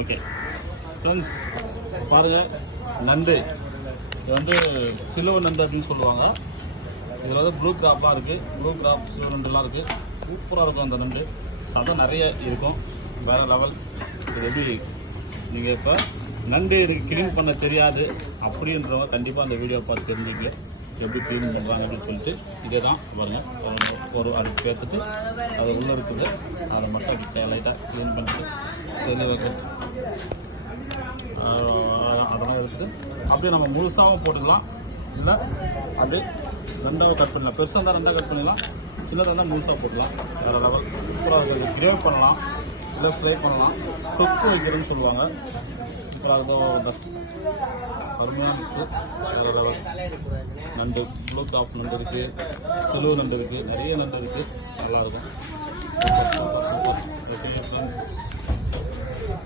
Okay friends பாருங்கள், நண்டு இது வந்து சிலுவை நண்டு அப்படின்னு சொல்லுவாங்க. இதில் வந்து ப்ளூ கிராப்லாம் இருக்குது, ப்ளூ கிராப் சிலுவை நண்டுலாம் இருக்குது. சூப்பராக இருக்கும் அந்த நண்டு, சதம் நிறைய இருக்கும், வேறு லெவல். இது எப்படி நீங்கள் இப்போ நண்டு இதுக்கு க்ளீன் பண்ண தெரியாது அப்படின்றவங்க கண்டிப்பாக அந்த வீடியோ பார்த்து தெரிஞ்சுக்கல எப்படி க்ளீன் பண்ணுறாங்க அப்படின்னு சொல்லிட்டு. இதே தான் பாருங்கள், ஒரு அடுப்பு சேர்த்துட்டு அது உள்ளே இருக்குது, அதை மட்டும் லைட்டாக க்ளீன் பண்ணிட்டு அதெல்லாம் இருக்குது. அப்படியே நம்ம முழுசாகவும் போட்டுக்கலாம், இல்லை அப்படியே ரெண்டாக கட் பண்ணலாம். பெருசாக இருந்தால் ரெண்டாக கட் பண்ணிடலாம், சின்னதாக இருந்தால் முழுசாக போடலாம். வேறு லெவல் சூப்பராக இருக்குது. கிரேவ் பண்ணலாம், இல்லை ஃப்ரை பண்ணலாம், தொக்கு வைக்கிறதுன்னு சொல்லுவாங்க. சூப்பராக அருமையாக இருக்குது. வேறு லெவல் நண்டு, ப்ளூ டாப் நண்டு இருக்குது, சிலுவை நண்டு இருக்குது, நிறைய நண்டு இருக்குது, நல்லாயிருக்கும். Okay friends.